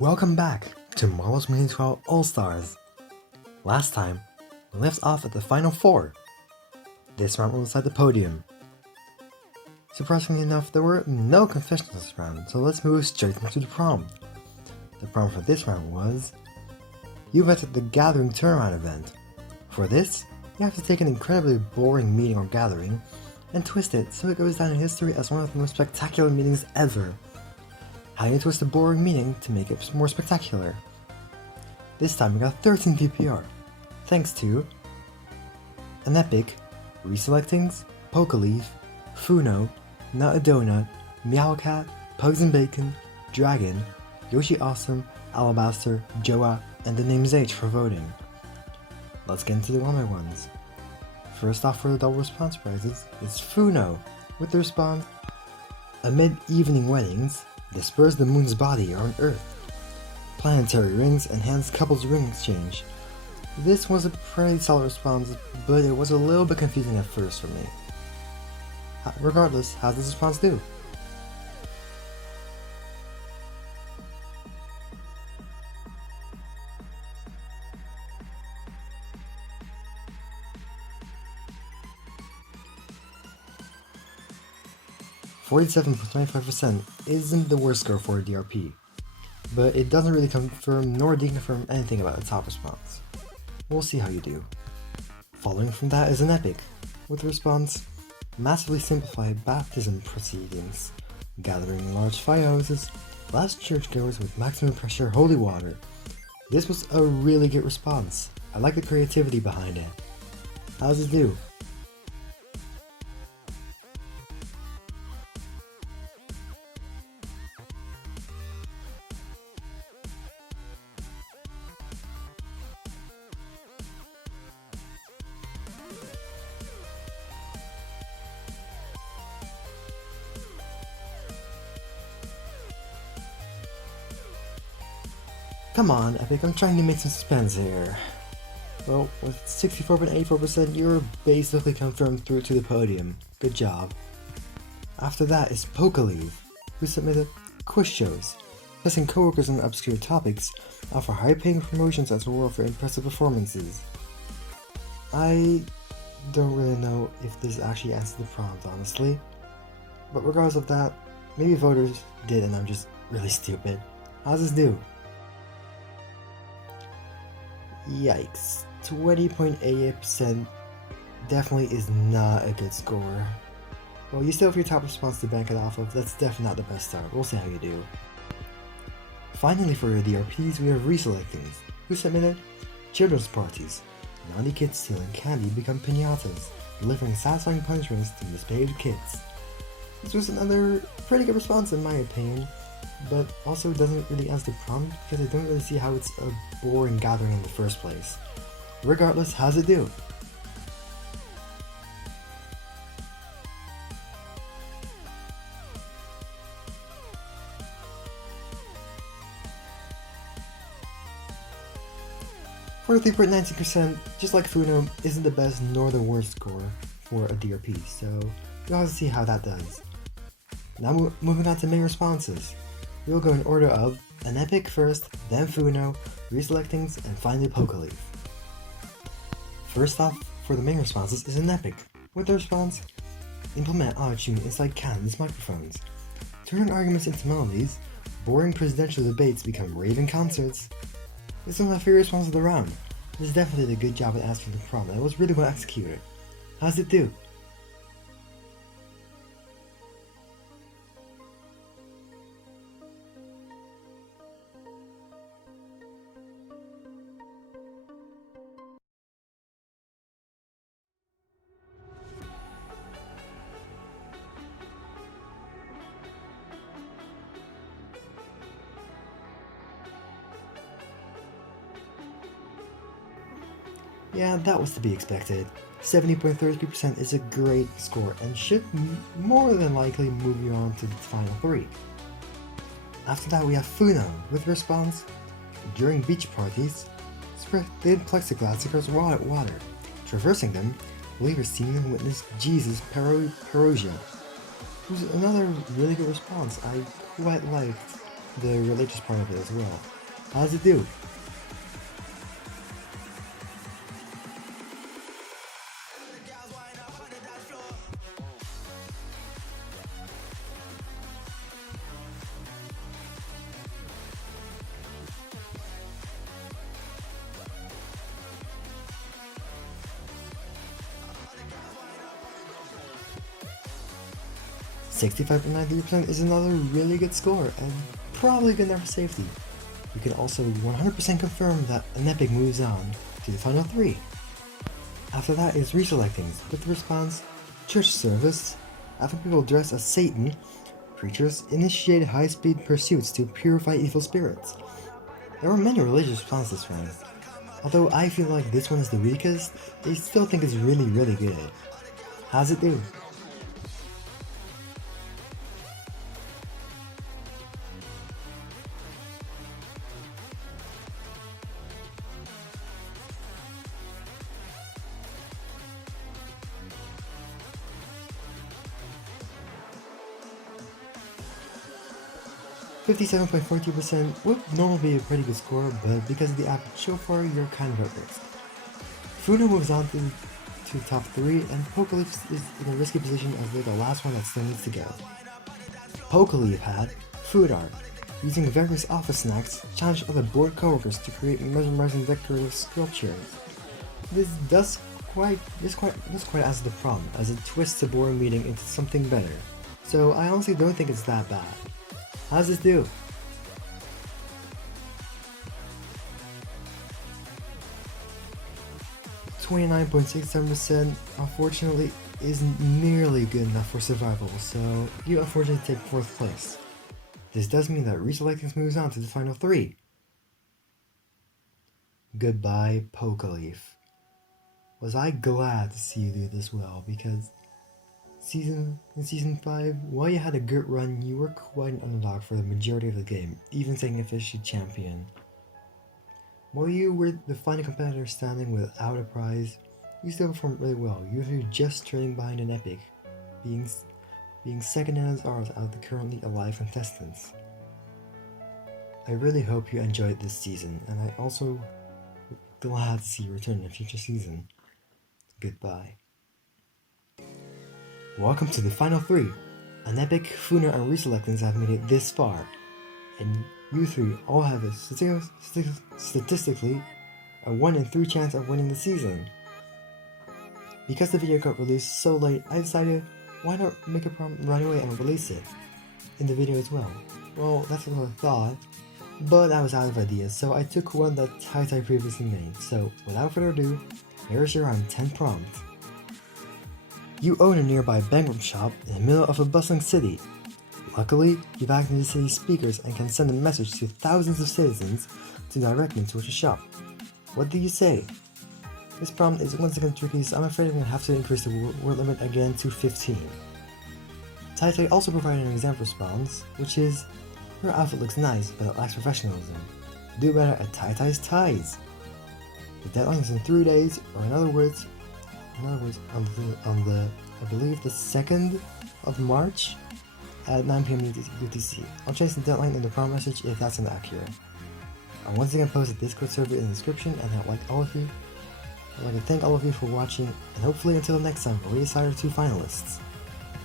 Welcome back to Marvel's MiniTWOW All-Stars. Last time, we left off at the final four. This round was inside the podium. Surprisingly enough, there were no confessions this round, so let's move straight into the prom. The prom for this round was... You've entered the Gathering Turnaround event. For this, you have to take an incredibly boring meeting or gathering and twist it so it goes down in history as one of the most spectacular meetings ever. How do you twist a boring meeting to make it more spectacular? This time we got 13 PPR, thanks to an epic, reselectings, Pokeleaf, Funo, Not a Donut, Meowcat, Pugs and Bacon, Dragon, Yoshi Awesome, Alabaster, Joa, and the names H for voting. Let's get into the one by ones. First off for the double response prizes is Funo, with the response, amid evening weddings, disperse the moon's body on Earth. Planetary rings enhance couples ring exchange. This was a pretty solid response, but it was a little bit confusing at first for me. Regardless, how does this response do? .25% isn't the worst score for a DRP, but it doesn't really confirm nor deconfirm anything about the top response. We'll see how you do. Following from that is an epic, with the response, massively simplify baptism proceedings, gathering large fire hoses, blast churchgoers with maximum pressure holy water. This was a really good response. I like the creativity behind it. How does it do? Come on, Epic, I'm trying to make some suspense here. Well, with 64.84%, you're basically confirmed through to the podium. Good job. After that is Pokeleaf, who submitted quiz shows, testing coworkers on obscure topics, offer high-paying promotions as well for impressive performances. I don't really know if this actually answered the prompt, honestly. But regardless of that, maybe voters did and I'm just really stupid. How does this do? Yikes, 20.88% definitely is not a good score. Well, you still have your top response to bank it off of, that's definitely not the best start, we'll see how you do. Finally for your DRPs we have reselectings, who submitted children's parties. Naughty kids stealing candy become pinatas, delivering satisfying punishments to misbehaved kids. This was another pretty good response in my opinion, but also doesn't really answer the prompt because I don't really see how it's a boring gathering in the first place. Regardless, how's it do? For 3.19%, just like Funo, isn't the best nor the worst score for a DRP, so we'll have to see how that does. Now moving on to main responses. We will go in order of an epic first, then Funo, reselectings, and finally Pokeleaf. First off, for the main responses is an epic, with the response, implement autotune inside Canon's microphones. Turn arguments into melodies, boring presidential debates become raving concerts. This is one of my favorite responses of the round. This definitely did a good job at answering the prompt, and it was really well executed. How's it do? Yeah, that was to be expected. 70.33% is a great score and should more than likely move you on to the final three. After that we have Funo with response, during beach parties, spread thin plexiglass across water. Traversing them, believers seemingly witness Jesus Perosia. It was another really good response. I quite liked the religious part of it as well. How does it do? .93% is another really good score, and probably good enough for safety. You can also 100% confirm that an epic moves on to the final 3. After that is reselectings, with the response, church service, after people dressed as Satan, creatures initiated high-speed pursuits to purify evil spirits. There were many religious responses this round. Although I feel like this one is the weakest, I still think it's really good. How's it do? 57.42% would normally be a pretty good score, but because of the average so far, you're kind of at risk. Funo moves on to top 3, and Pokeleaf is in a risky position as they're the last one that still needs to go. Pokeleaf had Food Art, using various office snacks, challenged other bored coworkers to create mesmerizing decorative sculptures. This quite answers the problem, as it twists a boring meeting into something better. So I honestly don't think it's that bad. How's this do? .67% unfortunately isn't nearly good enough for survival, so you unfortunately take 4th place. This does mean that reselectings moves on to the final 3. Goodbye, Pokeleaf. Was I glad to see you do this well, because in Season 5, while you had a good run, you were quite an underdog for the majority of the game, even taking a fishy champion. While you were the final competitor standing without a prize, you still performed really well, usually just trailing behind an epic, being second in his arms out of the currently alive contestants. I really hope you enjoyed this season, and I also glad to see you return in a future season. Goodbye. Welcome to the final 3. An epic, Funo, and reselectings have made it this far, and you 3 all have a statistically a 1 in 3 chance of winning the season. Because the video got released so late, I decided, why not make a prompt right away and release it in the video as well? Well, that's what I thought, but I was out of ideas, so I took one that Tai previously made. So without further ado, here's your round 10 prompt. You own a nearby bankrupt shop in the middle of a bustling city. Luckily, you've activated the city's speakers and can send a message to thousands of citizens to direct them towards your shop. What do you say? This prompt is once again tricky, so I'm afraid I'm going to have to increase the word limit again to 15. Tai also provided an example response, which is, your outfit looks nice, but it lacks professionalism. Do better at Tai's ties. The deadline is in 3 days, or in other words, on the I believe the 2nd of March at 9 PM UTC. I'll change the deadline in the prompt message if that's inaccurate. I'll once again post a Discord server in the description, and I'd like to thank all of you for watching, and hopefully until next time, we decide our 2 finalists.